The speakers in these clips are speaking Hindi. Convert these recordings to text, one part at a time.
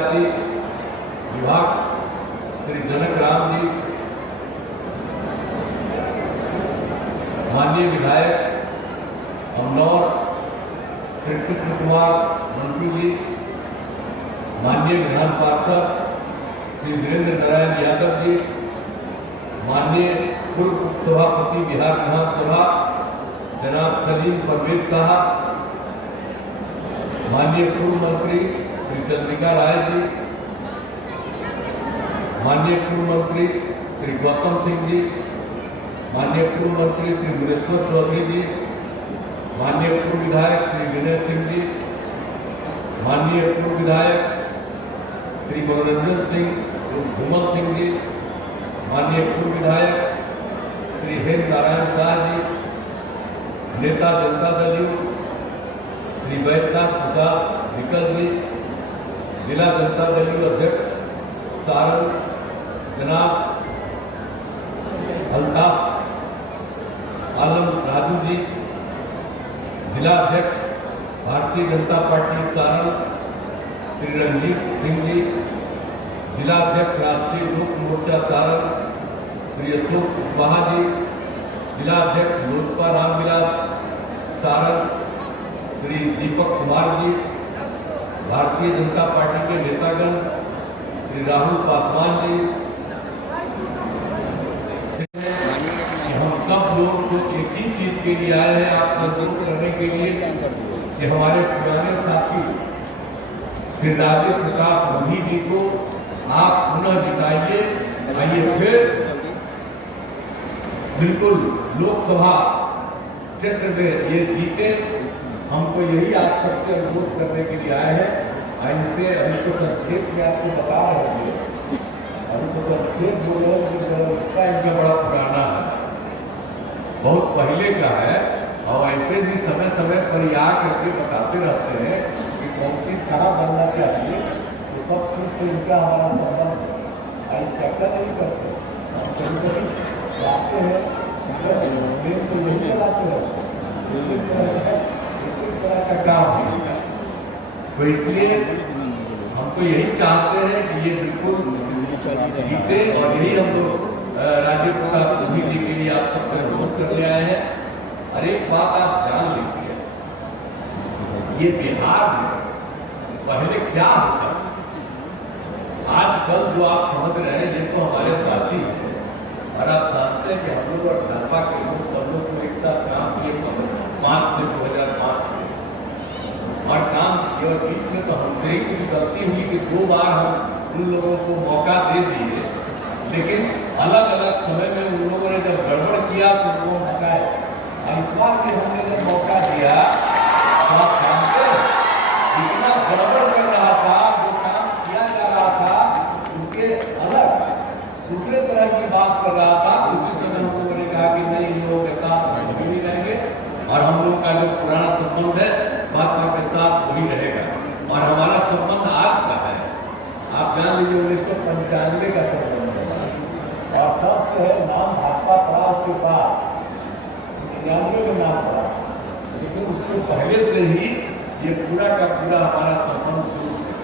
जनजाति विभाग श्री जनक राम जी, माननीय विधायक अमनौर श्री कृष्ण कुमार मंत्री जी, माननीय विधान पार्षद श्री वीरेंद्र नारायण यादव जी, माननीय पूर्व सभापति बिहार विधानसभा जनाब सलीम परवेज साहब, माननीय पूर्व मंत्री श्री चंद्रिका राय जी, माननीय पूर्व मंत्री श्री गौतम सिंह जी, माननीय पूर्व मंत्री श्री मुरेश्वर चौधरी जी, माननीय पूर्व विधायक श्री विनय सिंह जी, माननीय पूर्व विधायक श्री मनोरंजन सिंह घूमल सिंह जी, माननीय पूर्व विधायक श्री हेम नारायण शाह जी, नेता जनता दल यू श्री वैद्यनाथ प्रसाद विकल जी, जिला जनता दल यू अध्यक्ष सारण जनाब अल्ताफ आलम राजू जी, जिला अध्यक्ष भारतीय जनता पार्टी सारण श्री रंजीत सिंह जी, जिला अध्यक्ष राष्ट्रीय लोक मोर्चा सारण श्री अशोक कुशवाहा जी, जिला अध्यक्ष लोजपा रामविलास सारण श्री दीपक कुमार जी, भारतीय जनता पार्टी के नेतागण श्री राहुल पासवान जी, हम सब लोग जो एक ही चीज के लिए आए हैं आपको जरूर करने के लिए कि हमारे पुराने साथी श्री राजेश प्रताप रूढ़ी जी को आप पुनः जिताइए। आइए फिर बिल्कुल लोकसभा क्षेत्र में ये जीते, हमको यही आप सबसे अनुरोध करने के लिए आए हैं। इनसे अभी तो संक्षेप में आपको बता रहे थे, अभी तो संक्षेप जो है इसका इनका बड़ा पुराना है, बहुत पहले का है, और ऐसे भी समय समय पर आ करके बताते रहते हैं कि कौन सी खराब बनना चाहिए, तो सब चीज से इनका हमारा संबंध आई चर्चा नहीं करते, हम कभी कभी जाते हैं तो यही चलाते हैं, एक तरह का काम है। तो इसलिए हमको यही चाहते हैं कि ये बिल्कुल जीते, और यही हम लोग राजीव प्रताप रूढ़ी जी के लिए आप सबका अनुरोध करने आए हैं। और एक बात आप जान लीजिए, ये बिहार में पहले क्या होता है, आजकल जो आप समझ रहे हैं ये तो हमारे साथी हैं, और आप जानते हैं कि हम लोग और ढापा के लोग सब लोग को एक साथ काम किए 5 से 2005 से, और काम किए, और बीच में तो हमसे ही कुछ गलती हुई कि 2 बार हम उन लोगों को मौका दे दिए, लेकिन अलग अलग समय में उन लोगों ने जब गड़बड़ किया तो वो हटाए। इस बार भी हमने जब मौका दिया तो आप जानते इतना गड़बड़ कर रहा था, जो काम किया जा रहा था उनके अलग दूसरे तरह की बात कर रहा था। उसी समय हम लोगों ने कहा कि नहीं, इन लोगों के साथ हम भी रहेंगे, और हम लोगों का जो पुराना संबंध है भाजपा के साथ वही रहेगा, और हमारा संबंध आज का है। आप जान लीजिए 1995 का संबंध है, और तब से नाम भाजपा पड़ा, उसके बाद 99 में नाम पड़ा, लेकिन उसके पहले से ही ये पूरा का पूरा हमारा संबंध शुरू है,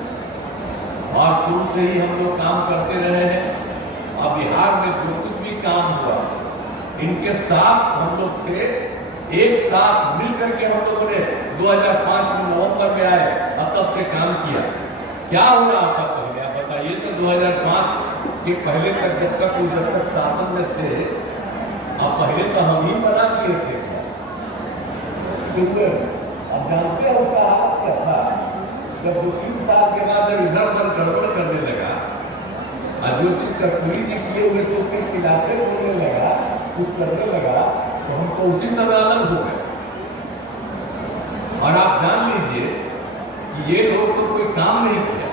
और शुरू से ही हम लोग काम करते रहे हैं। और बिहार में जो कुछ भी काम हुआ इनके साथ हम लोग थे, एक साथ मिलकर के हम लोगों ने 2005 में नवंबर में आए, अब तब से काम किया। क्या हो रहा था पहले आप बताइए, तो 2005 के पहले तक जब तक शासन में थे, अब पहले तो हम ही मना किए थे, अब जानते हैं उसका हाथ क्या था, जब 2-3 साल के बाद जब इधर उधर गड़बड़ करने लगा, जो कर्पूरी जी किए हुए तो फिर खिलाते बोलने लगा, कुछ करने लगा, तो हम तो उसी समय अलग हो गए। और आप जान लीजिए कि ये लोग तो कोई काम नहीं किया,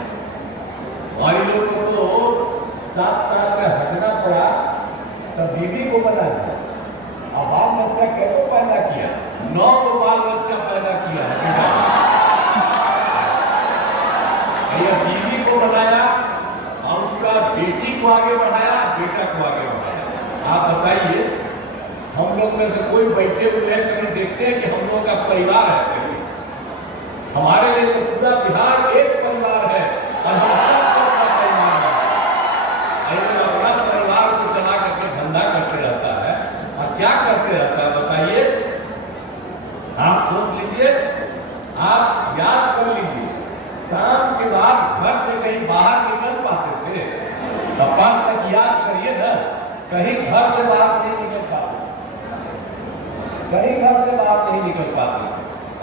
और इन लोगों को तो 7 साल में हटना पड़ा, तब बीवी को बना दिया, और बाल बच्चा कैसे पैदा किया, 9 को बाल बच्चा पैदा किया है, बीवी को बनाया, और उसका बेटी को आगे बढ़ाया, बेटा को आगे बढ़ाया। आप बताइए, हम लोग में से कोई बैठे हुए हैं, कभी देखते हैं कि हम लोग का परिवार है? हमारे लिए तो पूरा बिहार एक परिवार है, और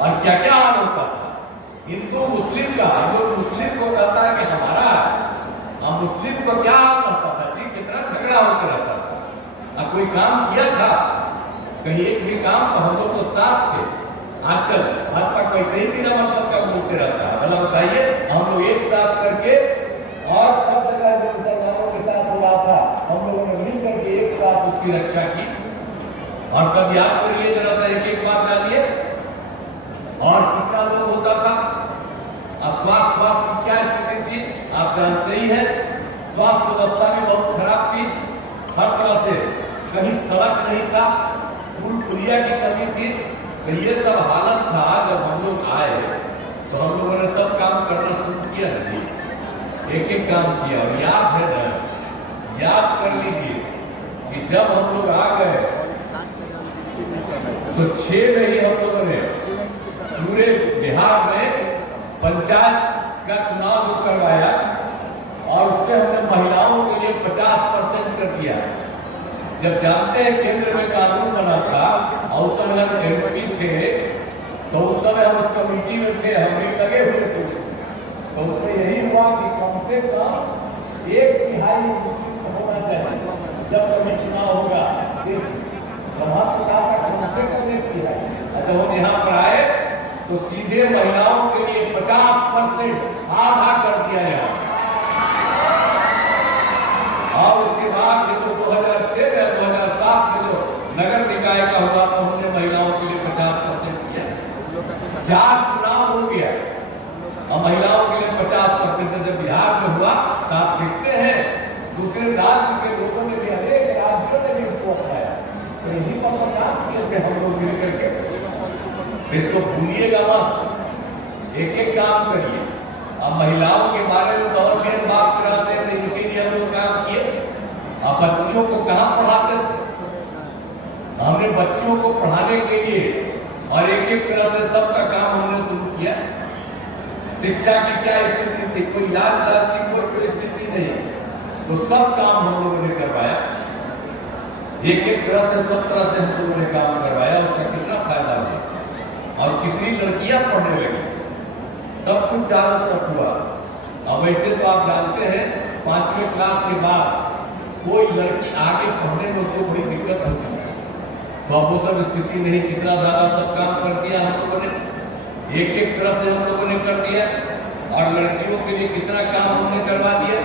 और क्या क्या हाल होता था हिंदू मुस्लिम का। हम लोग मुस्लिम को कहता है कि हमारा, हम मुस्लिम को क्या हाल होता था जी, कितना झगड़ा होकर रहता था। अब कोई काम किया था कहीं एक भी काम, तो हम लोग तो साथ थे। आजकल भाजपा कैसे ही बिना मतलब का बोलते रहता है। मतलब बताइए, हम लोग एक साथ करके और सब जगह जो मुसलमानों के साथ हुआ था, हम लोगों ने मिल करके एक साथ उसकी रक्षा की। और कब याद करिए जरा सा एक एक बात जानिए, और कितना लोग होता था। स्वास्थ्य की क्या स्थिति थी आप जानते ही है। स्वास्थ्य व्यवस्था भी बहुत खराब थी हर तरह से, कहीं सड़क नहीं था, पुल पुलिया की कमी थी। तो ये सब हालत था। जब हम लोग आए तो हम लोगों ने सब काम करना शुरू किया नहीं, एक एक काम किया। और याद है ना, याद कर लीजिए कि जब हम लोग आ गए तो 6 में ही हम लोगों ने पूरे बिहार में पंचायत का चुनाव जो करवाया, और उसमें हमने महिलाओं के लिए 50% कर दिया। जब जानते हैं केंद्र में कानून बना था और उस समय हम एमपी थे, तो उस समय हम उस कमेटी में थे, हम भी लगे हुए थे। तो उसमें यही हुआ कि कम से कम 1/3 मुस्लिम होना चाहिए जब कभी चुनाव होगा। कम से कम 1/3। जब हम यहाँ पर आए तो सीधे महिलाओं के लिए 50% आधा कर दिया गया। और उसके बाद ये तो 2006 में 2007 में जो नगर निकाय का हुआ तो हमने महिलाओं के लिए 50% किया। 4 चुनाव हो गया और महिलाओं के लिए 50%। जब बिहार में हुआ तो आप देखते हैं दूसरे राज्य के लोगों ने भी, अनेक राज्यों ने भी इसको अपनाया। तो यही पर काम किए हम लोग मिल करके। इसको भूलिएगा मत, एक एक काम करिए। अब महिलाओं के बारे में तो और फिर बात कराते हैं, इनके लिए हम लोग काम किए। अब बच्चियों को कहाँ पढ़ाते थे, हमने बच्चियों को पढ़ाने के लिए और एक एक तरह से सबका काम हमने शुरू किया। शिक्षा की क्या स्थिति थी, कोई इलाज की कोई स्थिति नहीं, तो सब काम हम लोगों ने करवाया। एक एक तरह से सब तरह से हम लोगों ने काम करवाया। उसका कितना फायदा हुआ और कितनी लड़कियां पढ़ने लगी, सब कुछ चारों तरफ हुआ। अब वैसे तो आप जानते हैं 5वीं क्लास के बाद कोई लड़की आगे पढ़ने में उसको बड़ी दिक्कत होती है। तो अब वो सब स्थिति नहीं, कितना ज्यादा सब काम कर दिया हम लोगों ने, एक एक तरह से हम लोगों ने कर दिया। और लड़कियों के लिए कितना काम हमने करवा दिया,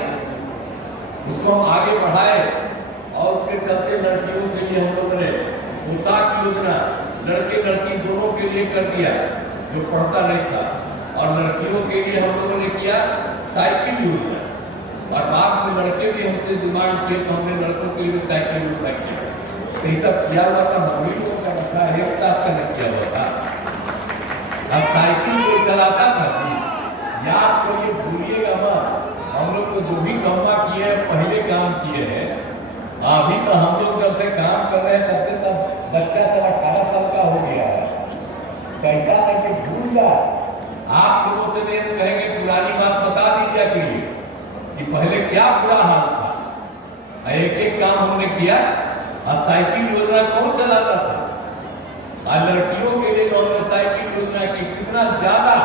उसको हम आगे बढ़ाए। और उसके चलते लड़कियों के लिए हम लोगों ने पोशाक योजना लड़के लड़की दोनों के लिए कर दिया जो पढ़ता नहीं था। और लड़कियों के लिए हम लोगों ने किया साइकिल योजना। और बाद में लड़के भी हमसे डिमांड किए तो हमने लड़कों के लिए साइकिल योजना किया। तो ये सब किया हुआ था, मम्मी लोगों का था, एक साथ का नहीं किया हुआ था। अब साइकिल कोई चलाता था जी, याद करिए, भूलिएगा मत। हम लोग को जो भी कमा किए हैं पहले काम किए हैं। अभी तो हम लोग जब से काम कर रहे हैं तब से तब बच्चा सब 18 साल का हो गया है। कैसा करके भूल जाए। आप लोगों से भी हम कहेंगे पुरानी बात बता दीजिए के लिए कि पहले क्या बुरा हाल था। एक एक काम हमने किया। और साइकिल योजना कौन चलाता था, और लड़कियों के लिए जो हमने साइकिल योजना की, कितना ज्यादा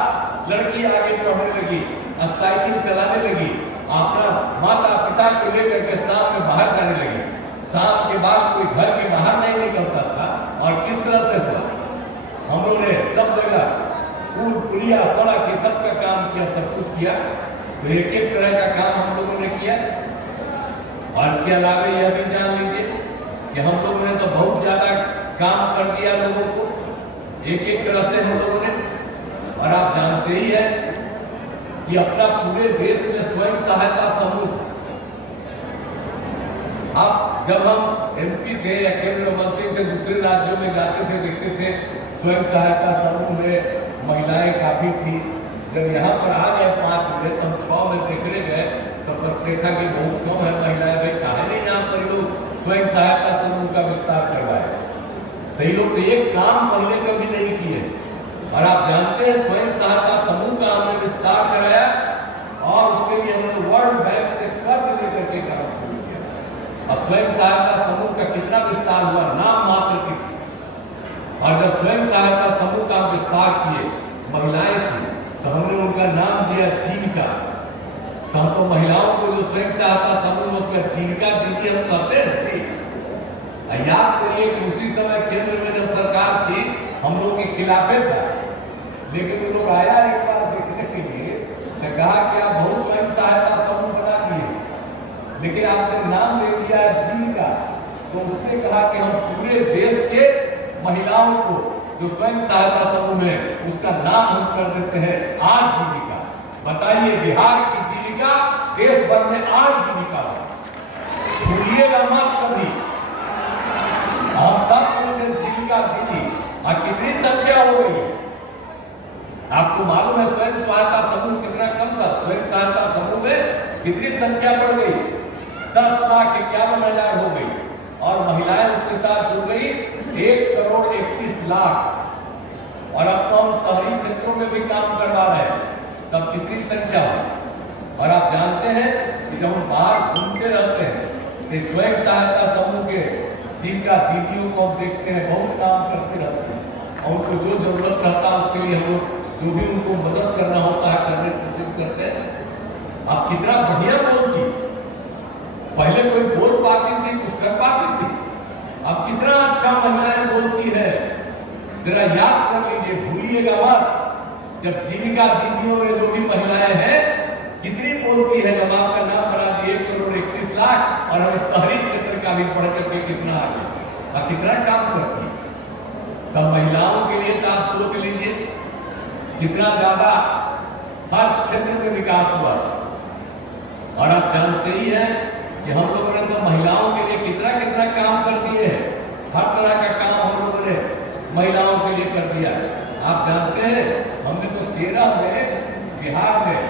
लड़की आगे बढ़ने लगी और साइकिल चलाने लगी। अपना माता पिता को लेकर के शाम में बाहर जाने लगी। शाम के बाद कोई घर के बाहर नहीं निकलता था। और किस तरह से हुआ, हम लोगों ने सब जगह पुल पुलिया सड़क ये सब का काम किया, सब कुछ किया। तो एक एक तरह का काम हम लोगों ने किया। और इसके अलावा यह भी जान लीजिए कि हम लोगों ने तो बहुत ज्यादा काम कर दिया लोगों को, एक एक तरह से हम लोगों ने। और आप जानते ही हैं कि अपना पूरे देश में स्वयं सहायता समूह, अब जब हम एमपी थे या केंद्र मंत्री थे, दूसरे राज्यों में जाते थे, देखते थे स्वयं सहायता समूह में महिलाएं काफी थी। जब यहाँ पर आ गए 5 में, तो हम 6 में देखने गए तो देखा कि बहुत कम है महिलाएं। भाई कहा नहीं यहाँ पर लोग स्वयं सहायता समूह का विस्तार करवाए। तो ये लोग तो एक काम पहले कभी नहीं किए। और आप जानते हैं स्वयं सहायता समूह का हमने विस्तार कराया और उसके लिए हमने वर्ल्ड बैंक से कर्ज लेकर के काम शुरू किया। और स्वयं सहायता समूह का कितना विस्तार हुआ, नाम मात्र की थी। और जब स्वयं सहायता समूह का विस्तार किए, महिलाएं थी तो हमने उनका नाम दिया जीविका। तो हम तो महिलाओं को जो स्वयं सहायता समूह उसका जीविका दीदी हम कहते हैं। याद करिए कि उसी समय केंद्र में जब सरकार थी हम लोग के खिलाफे था, लेकिन वो लोग आया एक बार देखने के लिए, ने कहा कि आप बहुत स्वयं सहायता समूह बना दिए, लेकिन आपने नाम दे दिया जीविका। तो उसने कहा कि हम पूरे देश के महिलाओं को जो स्वयं सहायता समूह है उसका नाम हम कर देते हैं आजीविका। बताइए, बिहार की जीविका देश भर में आजीविका भूलिएगा मत कभी। हम सब से जीविका दीजिए। और कितनी संख्या हो गई आपको मालूम है? स्वयं सहायता समूह कितना कम था? स्वयं सहायता समूह में कितनी संख्या बढ़ गई? 10,51,000 हो गई और महिलाएं उसके साथ जुड़ गई 1,31,00,000। और अब तो हम शहरी क्षेत्रों में भी काम करवा रहे हैं, तब कितनी संख्या हो। और आप जानते हैं कि जब हम बाहर घूमते रहते हैं तो स्वयं सहायता समूह के जिनका दीदियों को हम देखते हैं बहुत काम करते रहते हैं, और उनको जो जरूरत रहता है उसके लिए हम लोग जो भी उनको मदद करना होता है करने की कोशिश करते हैं। अब कितना बढ़िया बोलती, पहले कोई बोल पाती थी, कुछ कर पाती थी, अब कितना अच्छा महिलाएं बोलती है। जरा याद कर लीजिए, भूलिएगा मत। जब जीविका दीदियों में जो भी महिलाएं हैं कितनी बोलती है, जब आपका नाम बना दिए 1,31,00,000 और अभी शहरी क्षेत्र का भी बढ़ करके कितना आगे और कितना काम करती है। तब महिलाओं के लिए तो आप सोच लीजिए कितना ज्यादा हर क्षेत्र में विकास हुआ। और आप जानते ही हैं कि हम लोगों ने तो महिलाओं के लिए कितना कितना काम कर दिए हैं। हर तरह का काम हम लोगों ने महिलाओं के लिए कर दिया है। आप जानते हैं हमने तो 13 में बिहार में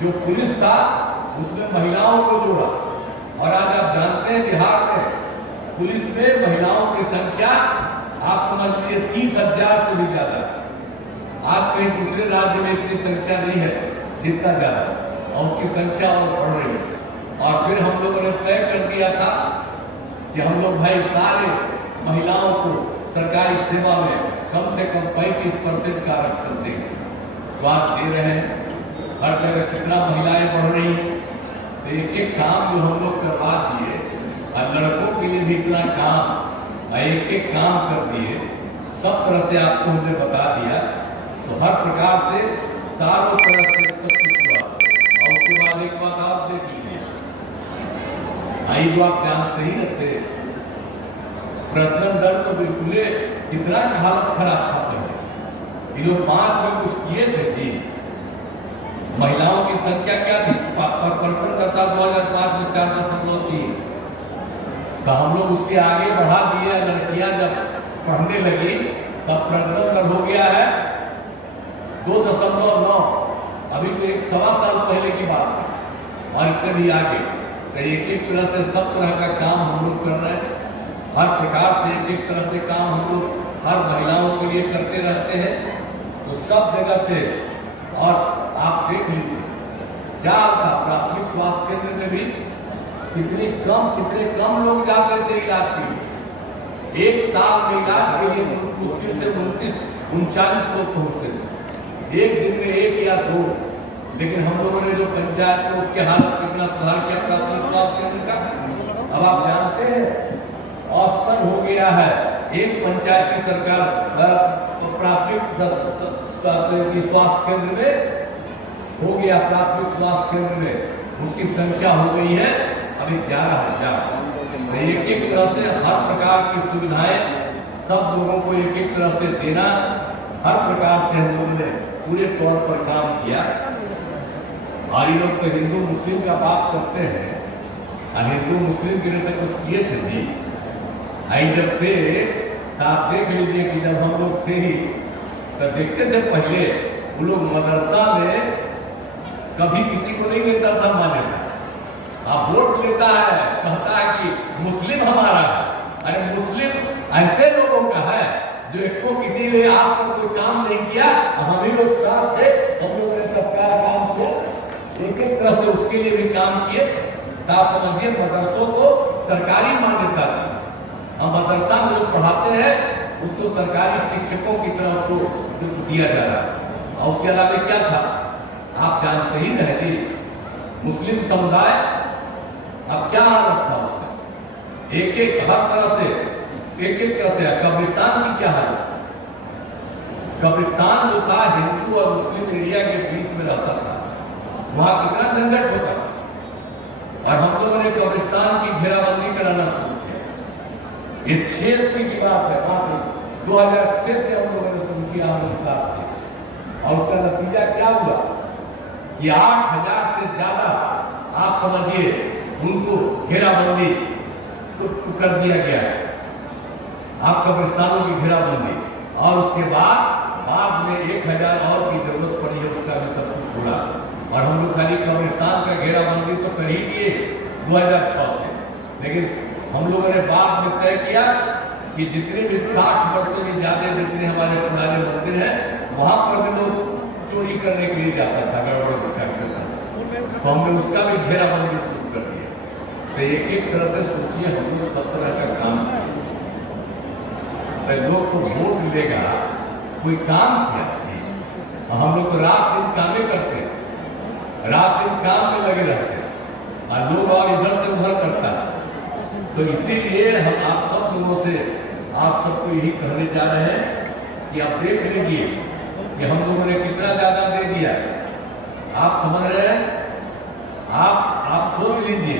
जो पुलिस था उसमें महिलाओं को जोड़ा, और आज आप जानते हैं बिहार में पुलिस में महिलाओं की संख्या आप समझ लीजिए 30,000 से भी ज्यादा। आज कहीं दूसरे राज्य में इतनी संख्या नहीं है जितना ज्यादा, और उसकी संख्या और बढ़ रही है। और फिर हम लोगों ने तय कर दिया था कि हम लोग भाई सारे महिलाओं को सरकारी सेवा में कम से कम 35% का आरक्षण देंगे। तो आप दे रहे हैं, हर जगह कितना महिलाएं बढ़ रही हैं। तो एक एक काम जो हम लोग करवा दिए, और लड़कों के लिए भी इतना काम, एक एक काम कर दिए, सब तरह से आपको हमने बता दिया। तो हर प्रकार से सारों तरह से सब कुछ हुआ। और उसके बाद एक बात आप देख लीजिए, आई जो आप जानते ही रहते, प्रजनन दर तो बिल्कुल कितना हालत खराब था पहले। ये लोग 5 में कुछ किए थे जी। महिलाओं की संख्या क्या थी? प्रजनन दर था 2005 में 4.3। तो हम लोग उसके आगे बढ़ा दिए। लड़कियां जब पढ़ने लगी तब प्रजनन दर हो गया है 2.9। अभी तो 1.25 साल पहले की बात है, और इससे भी आगे। तो एक तरह से सब तरह का काम हम लोग कर रहे हैं। हर प्रकार से एक तरह से काम हम लोग हर महिलाओं के लिए करते रहते हैं। तो सब जगह से, और आप देख लीजिए क्या था, प्राथमिक स्वास्थ्य केंद्र में भी कितने कम लोग जाते थे इलाज के लिए। एक साल में इलाज के लिए मुश्किल से 39 लोग पहुंचते थे, एक दिन में 1 या 2। लेकिन हम लोगों ने जो पंचायत को उसके हालत कितना सुधार किया प्राथमिक स्वास्थ्य केंद्र का। अब आप जानते हैं औसतन हो गया है एक पंचायती सरकार प्राथमिक स्वास्थ्य केंद्र में हो गया, प्राथमिक स्वास्थ्य केंद्र में उसकी संख्या हो गई है अभी 11,000। एक तरह से हर प्रकार की सुविधाएं सब लोगों को एक तरह से देना, हर प्रकार से हम लोगों ने पूरे तौर पर काम किया। और ये लोग तो हिंदू मुस्लिम का बात करते हैं, हिंदू मुस्लिम के लिए तो कुछ किए थे जी। आई जब थे तो आप देख लीजिए कि जब हम लोग थे ही तो देखते थे पहले वो लोग मदरसा में कभी किसी को नहीं देता था मान्यता। आप वोट लेता है, कहता है कि मुस्लिम हमारा है। अरे मुस्लिम ऐसे लोगों का है जो इसको किसी ने आपको कोई काम नहीं किया, हम ही लोग साथ थे, हम लोगों ने सबका काम किया, एक तरह से उसके लिए भी काम किए। तो आप समझिए मदरसों को सरकारी मान्यता दी। हम मदरसा में जो पढ़ाते हैं उसको सरकारी शिक्षकों की तरफ को दिया जा रहा है। और उसके अलावा क्या था आप जानते ही नहीं कि मुस्लिम समुदाय अब क्या हालत था उसमें, एक एक हर तरह से एक तरह से। कब्रिस्तान की क्या हालत, कब्रिस्तान जो था हिंदू और मुस्लिम एरिया के बीच में रहता था, वहां कितना झंझट होता था। और हम लोगों ने कब्रिस्तान की घेराबंदी कराना शुरू किया। ये 6 की बात है, 2006 से हम लोगों ने शुरू किया हमने, और उसका नतीजा क्या हुआ कि 8000 से ज्यादा आप समझिए उनको घेराबंदी तो कर दिया गया है, आप कब्रिस्तानों की घेराबंदी। और उसके बाद में 1000 और की जरूरत पड़ी है, उसका भी सब कुछ हुआ। और हम लोग खाली कब्रिस्तान का घेराबंदी तो कर ही दिए 2006 से, लेकिन हम लोगों ने बाद में तय किया कि जितने भी 60 वर्षों से ज्यादा जितने हमारे पुराने मंदिर हैं वहां पर भी लोग चोरी करने के लिए जाता था, गड़बड़ करता था, तो हमने उसका भी घेराबंदी शुरू कर दिया। तो एक तरह से सोचिए हम लोग सब तरह का काम किया। लोग तो वोट देगा, कोई काम किया, हम लोग तो रात दिन कामें करते, रात दिन काम में लगे रहते, और लोग और इधर से उधर करता है। तो इसीलिए हम आप सब लोगों से आप सबको यही कहने जा रहे हैं कि आप देख लीजिए कि हम लोगों ने कितना ज्यादा दे दिया। आप समझ रहे हैं, आप सोच लीजिए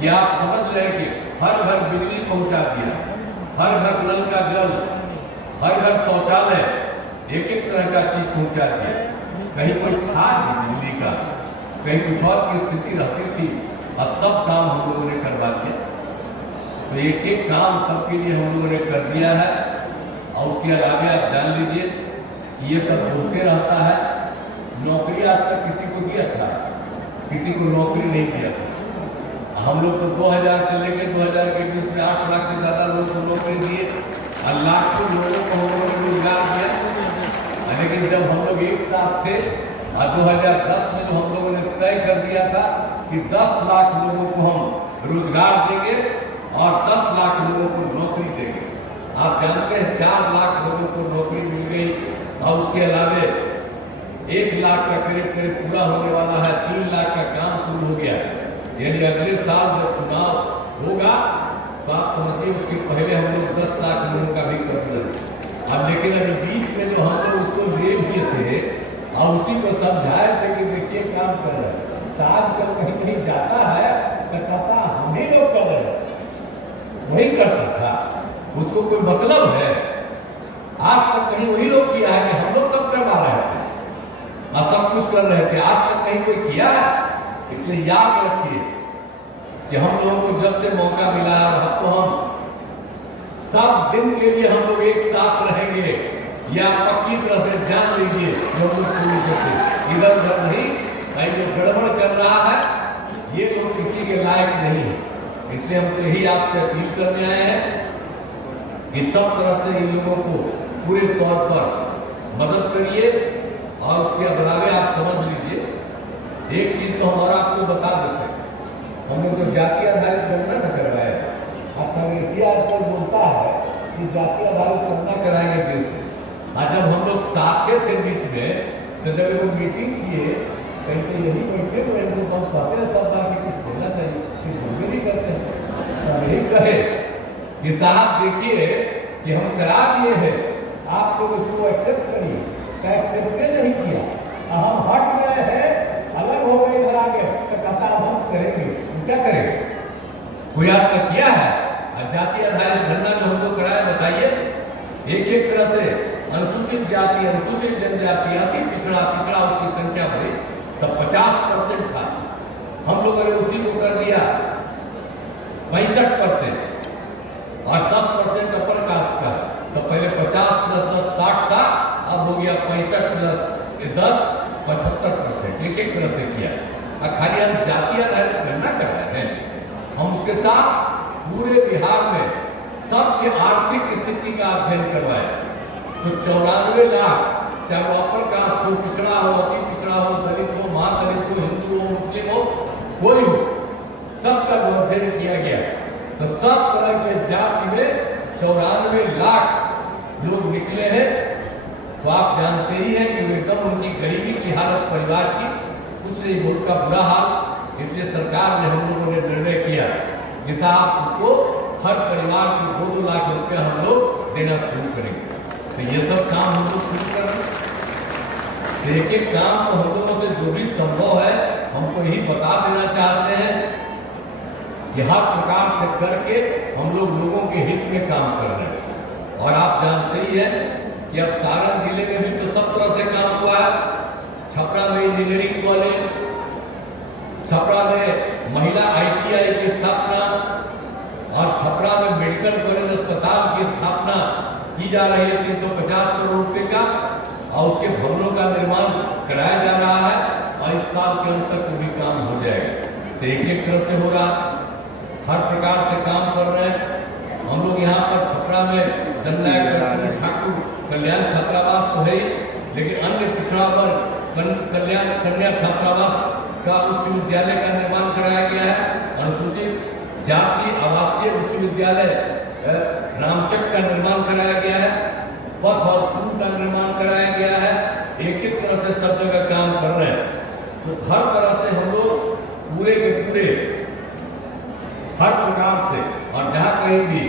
कि आप समझ रहे हैं कि हर घर बिजली पहुंचा दिया, हर घर नल का जल, हर घर शौचालय, एक तरह का चीज पहुंचा दिया। कहीं कोई था नहीं बिजली का, कहीं कुछ और की स्थिति रहती थी, और सब काम हम लोगों ने करवा दिया। तो एक काम सबके लिए हम लोगों ने कर दिया है। और उसके अलावा आप जान लीजिए कि ये सब होते रहता है। नौकरी आज तक किसी को दिया था, किसी को नौकरी नहीं दिया था। हम लोग तो 2000 से लेकर 2000 के बीच में 8 लाख से ज्यादा लोगों को नौकरी दिए, और लाखों लोगों को हम लोगों ने रोजगार दिया। लेकिन जब हम लोग एक साथ थे, और 2010 में जो हम लोगों ने तय कर दिया था कि 10 लाख लोगों को हम रोजगार देंगे और 10 लाख लोगों को नौकरी देंगे। आप जानते हैं 4 लाख लोगों को नौकरी मिल गई, और उसके अलावा 1 लाख का करीब पूरा होने वाला है, 3 लाख का काम शुरू हो गया। यानी अगले साल जब चुनाव होगा तो आप समझिए उसके पहले हम लोग 10 लाख लोगों का भी कर देंगे। अब लेकिन अभी बीच में जो हम लोग उसको ले दिए थे और उसी को समझाए थे कि देखिए काम कर रहे हैं, तो आजकल कहीं कहीं जाता है तो कहता हम ही लोग कर रहे हैं, वही करता था, उसको कोई मतलब है। आज तक कहीं वही लोग किया है कि हम लोग सब करवा रहे थे और सब कुछ कर रहे थे, आज तक कहीं कोई किया है। इसलिए याद रखिए कि हम लोगों को जब से मौका मिला है, अब तो हम सब दिन के लिए हम लोग एक साथ रहेंगे, या पक्की तरह से जान लीजिए। इधर उधर नहीं, भाई जो गड़बड़ कर रहा है ये लोग किसी के लायक नहीं है। इसलिए हम यही आपसे अपील करने आए हैं कि सब तरह से इन लोगों को पूरे तौर पर मदद करिए। और उसके अलावा आप समझ लीजिए, एक चीज तो हमारा आपको बता देते हैं, हम लोग तो जाति आधारित गणना न करवाए। अब कांग्रेसी आजकल बोलता है कि जाति आधारित गणना कराएंगे देश से। आज जब हम लोग साथे थे बीच में, तो जब वो मीटिंग किए कहीं तो यही बैठे हुए हम कहते हैं सब बात कुछ देना चाहिए, फिर वो भी नहीं करते हैं। तो यही कहे कि साहब देखिए कि हम करा दिए हैं, आप लोग उसको एक्सेप्ट करिए। एक्सेप्ट नहीं किया, हम हट गए हैं, अलग हो गए, इधर आ गए, तो कहता हम करेंगे, क्या करेंगे? कोई आज तक किया है? जाति आधारित गणना जो हमको कराया, बताइए। एक तरह से अनुसूचित जाति, अनुसूचित जनजाति, अति पिछड़ा उसकी संख्या बढ़ी, तब 50% था, हम लोगों ने उसी को कर दिया 65%, और 10% अपर कास्ट का। तो पहले 50 + 10 60 था, अब हो गया 65 + 10 75%। एक तरह से किया। अब खाली हम जाति आधारित गणना कर रहे हैं, हम उसके साथ पूरे बिहार में सबके आर्थिक स्थिति का अध्ययन करवाए। तो 94 लाख, चाहे वो अपर कास्ट हो, पिछड़ा हो, अति पिछड़ा हो, दलित हो, महादलित हो, हिंदू हो, मुस्लिम हो, कोई हो, सबका अध्ययन किया गया। तो सब तरह के जाति में 94 लाख लोग निकले हैं तो आप जानते ही हैं कि एकदम उनकी गरीबी की हालत परिवार की कुछ नहीं, मुल्क का बुरा हाल। इसलिए सरकार ने, हम लोगों ने निर्णय किया कि साहब उनको हर परिवार को 2-2 लाख रुपया हम लोग देना शुरू करेंगे। तो ये सब काम हम लोग शुरू कर रहे हैं। तो एक एक काम तो हम लोगों से जो भी संभव है हमको यही बता देना चाहते हैं कि हर प्रकार से करके हम लोग लोगों के हित में काम कर रहे हैं। और आप जानते ही हैं कि अब सारण जिले में भी तो सब तरह से काम हुआ है। छपरा में इंजीनियरिंग कॉलेज, छपरा में महिला ITI की स्थापना और छपरा में मेडिकल कॉलेज अस्पताल की स्थापना की जा रही है 350 करोड़ रुपए का, और उसके भवनों का निर्माण कराया जा रहा है और इस साल के अंत तक वो भी काम हो जाएगा। तो एक एक तरफ से हो रहा, हर प्रकार से काम कर रहे हैं हम लोग। यहाँ पर छपरा में जननायक ठाकुर कल्याण छात्रावास तो है ही, लेकिन अन्य पिछड़ा वर्ग कल्याण कन्या छात्रावास का उच्च विद्यालय का निर्माण कराया गया है। अनुसूचित जाति आवासीय उच्च विद्यालय रामचक का निर्माण कराया गया है। पथ और पुल का निर्माण कराया गया है। एक एक तरह से सब जगह काम कर रहे हैं। तो हर तरह से हम लोग पूरे के पूरे हर प्रकार से, और जहाँ कहीं भी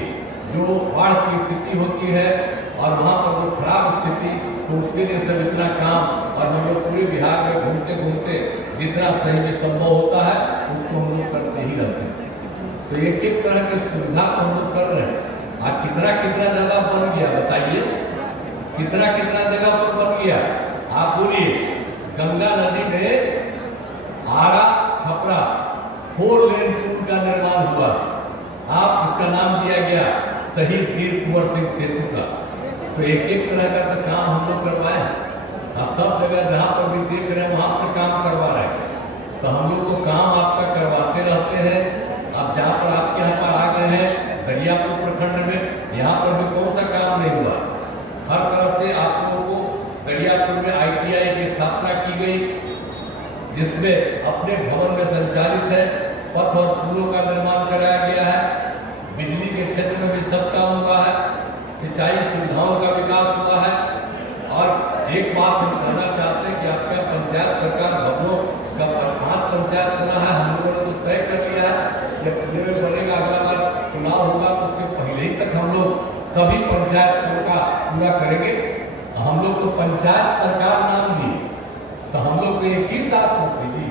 जो बाढ़ की स्थिति होती है और वहाँ पर जो खराब स्थिति, तो उसके लिए सब इतना काम, और हम लोग पूरे बिहार में घूमते घूमते जितना सही में संभव होता है उसको हम लोग करते ही रहते हैं। तो एक एक तरह की सुविधा तो हम लोग कर रहे हैं। आज कितना कितना जगह बन गया बताइए, कितना कितना जगह पर बन गया। आप बोलिए, गंगा नदी में आरा छपरा 4 लेन पुल का निर्माण हुआ। आप उसका नाम दिया गया शहीद वीर कुंवर सिंह सेतु का। तो एक एक तरह का तो काम हम लोग करवाए और सब जगह जहाँ पर भी देख रहे हैं वहाँ पर काम करवा रहे हैं। तो हम लोग तो काम आपका करवाते रहते हैं। अब जहाँ पर आपके यहाँ पर आ गए हैं दरियापुर प्रखंड में, यहाँ पर भी कौन सा काम नहीं हुआ। हर तरह से आप लोगों को दरियापुर में ITI की स्थापना की गई, जिसमें अपने भवन में संचालित है। पथ और पुलों का निर्माण कराया गया है। बिजली के क्षेत्र में भी सब काम हुआ है। सिंचाई सुविधाओं का विकास हुआ है। और एक बात हम कहना चाहते हैं कि आपका पंचायत सरकार भवनों का 5 पंचायत बना है। हम लोगों ने तो तय कर लिया है जब जिले में बनेगा, अगला बार चुनाव होगा तो उसके पहले ही तक हम लोग सभी पंचायतों का पूरा करेंगे। हम लोग तो पंचायत सरकार नाम दी, तो हम लोग तो एक ही साथ होती थी,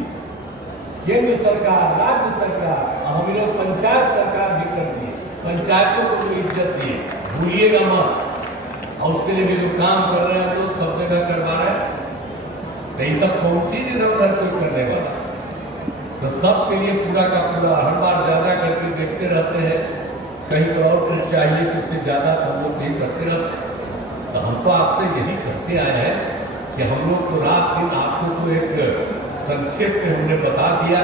केंद्र सरकार, राज्य सरकार, हम लोग पंचायत सरकार भी कर दिए। पंचायतों को कोई इज्जत दिए, भूलिएगा मत। और उसके लिए भी जो काम कर रहे हैं हम लोग सब जगह करवा रहे हैं। नहीं सब कौन चीज इधर उधर कोई करने वाला, तो सबके लिए पूरा का पूरा हर बार ज्यादा करके देखते रहते हैं। कहीं पर और कुछ चाहिए तो उससे ज्यादा हम लोग नहीं करते रहते। तो हम तो आपसे यही कहते आए हैं कि हम लोग तो रात दिन आपको तो एक संक्षेप में हमने बता दिया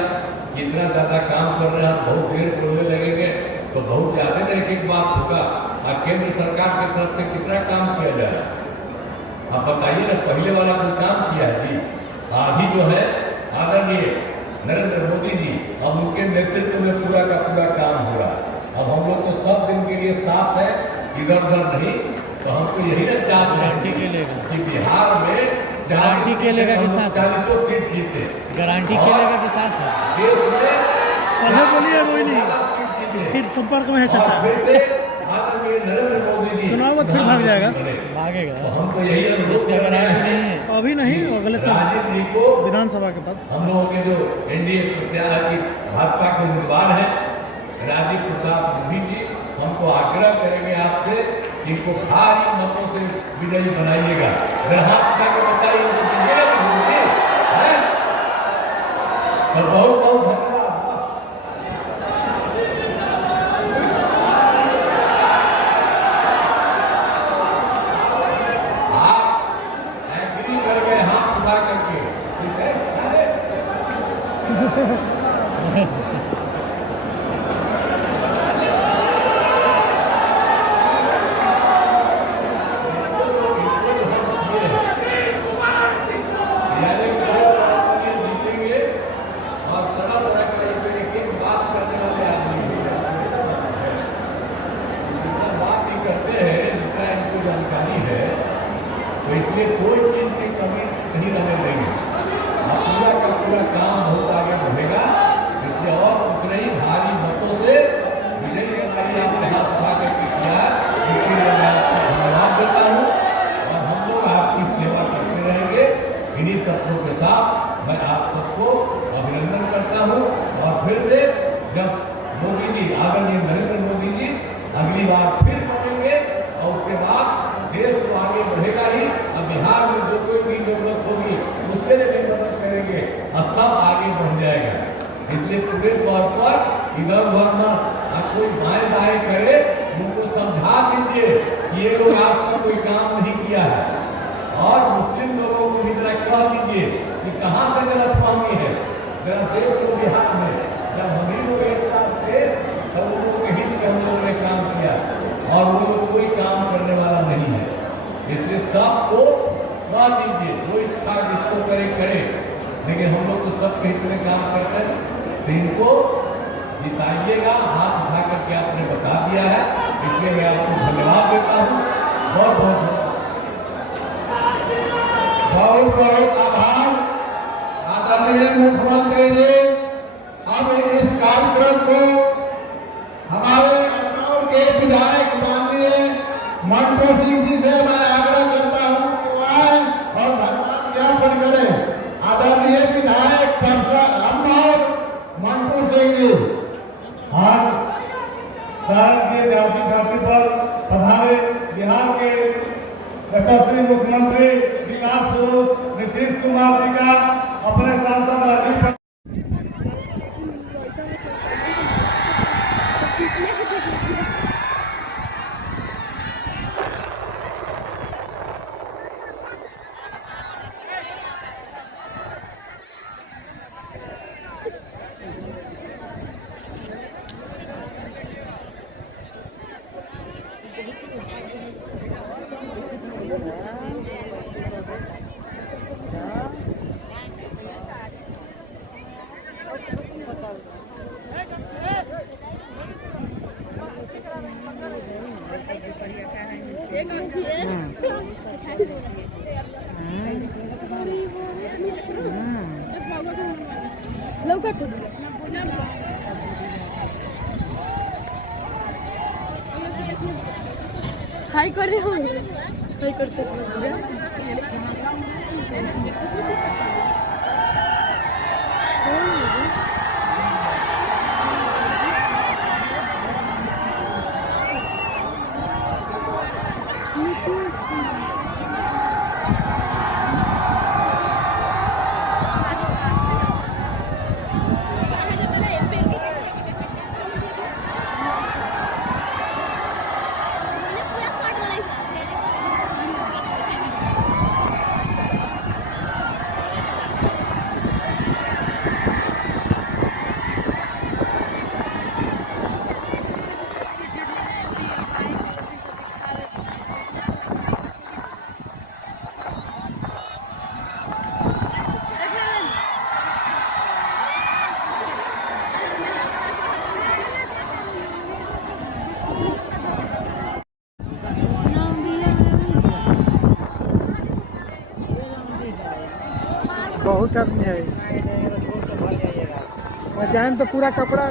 कि इतना ज्यादा काम कर रहे हैं, बहुत देर बोलने लगेंगे तो बहुत ज्यादा ना एक एक बात होगा। और केंद्र सरकार की तरफ से कितना काम किया जा रहा है आप बताइए ना। पहले वाला कोई काम किया है जी? अभी जो है आदरणीय नरेंद्र मोदी जी, अब उनके नेतृत्व में पूरा का पूरा काम हो रहा है। अब हम लोग तो सब दिन के लिए साथ है, इधर उधर नहीं। तो हमको यही ना चाहते हैं कि बिहार में 40 सीट जीते। गारंटी खेलेगा के साथ है। देश में पहले बोलिए वही नहीं, फिर संपर्क में है चाचा। आदरणीय नरेंद्र मोदी जी चुनाव फिर भाग जाएगा, भागेगा। तो हम तो यही अनुरोध कर रहे हैं, अभी नहीं अगले साल विधानसभा के बाद हम लोगों के जो NDA प्रत्याशी भाजपा के उम्मीदवार हैं राजीव प्रताप रूडी जी, हमको आग्रह करेंगे आपसे इनको भारी मतों से विजयी बनाइएगा। हाथ का बताइए तो बहुत बहुत धन्यवाद। आप एग्री कर गए हाथ उठा करके, ठीक है? जानकारी फिर से जब मोदी जी, आदरणीय नरेंद्र मोदी जी अगली बार फिर बनेंगे और उसके बाद देश तो आगे बढ़ेगा ही। अब बिहार में जो कोई भी जरूरत होगी उसके लिए भी मदद करेंगे और सब आगे बढ़ जाएगा। इसलिए पूरे तौर पर इधर उधर न कोई दाएं दाएं करे, उनको समझा दीजिए कि ये लोग आपका कोई काम नहीं किया है। और मुस्लिम लोगों को भी जरा कह दीजिए कि कहाँ से गलतफहमी है। जरा देख लो बिहार में जब हम ही लोग एक साथ थे तब वो लोग के हित में हम लोगों ने काम किया और वो लोग कोई काम करने वाला नहीं है। इसलिए सबको कह दीजिए, वो इच्छा जिसको करे करे, लेकिन हम लोग तो सबके हित में काम करते हैं। तो इनको जिताइएगा, हाथ उठा करके आपने बता दिया है, इसलिए मैं आपको धन्यवाद देता हूँ। बहुत बहुत बहुत बहुत आभार आदरणीय मुख्यमंत्री जी। अब इस कार्यक्रम को हमारे इंदौर के विधायक माननीय मंटू सिंह जी से मैं आग्रह करता हूँ कि आए और धन्यवाद ज्ञापन करें। आदरणीय विधायक इंदौर मंटू सिंह जी आज शहर के जाति घाटी पर पधारे बिहार के यशस्वी मुख्यमंत्री विकास पुरुष नीतीश कुमार जी का अपने सांसद राजीव हाई कर रहे हो, हाई करते बहुत आदमी है। जान तो पूरा कपड़ा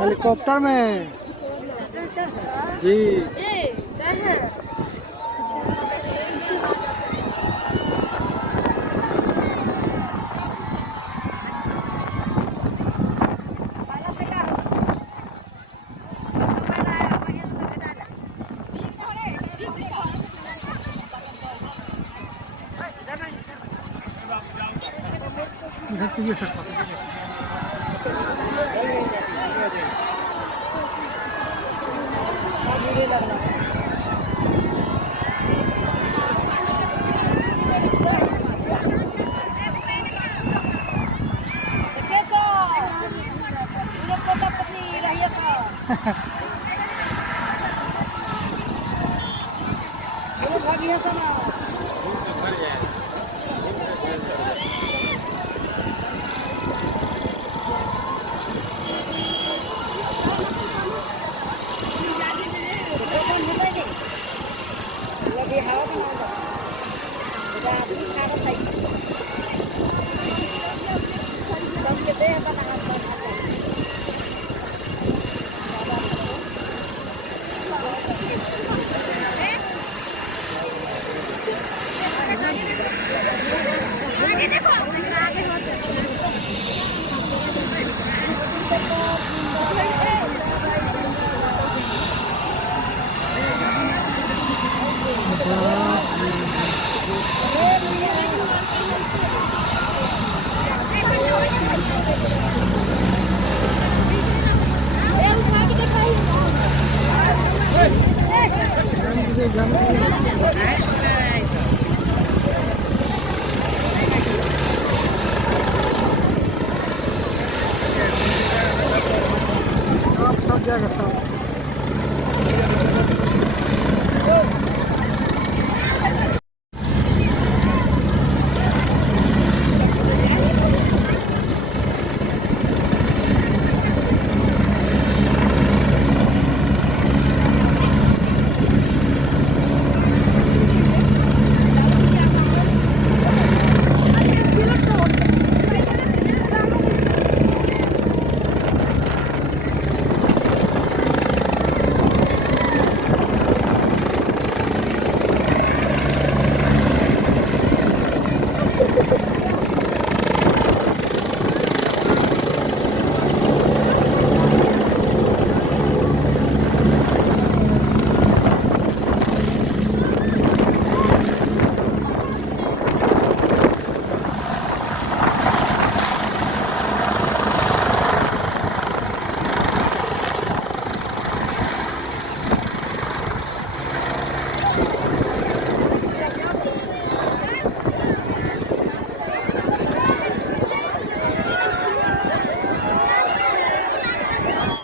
हेलीकॉप्टर में जी ये सर लगे हवा आगे देखो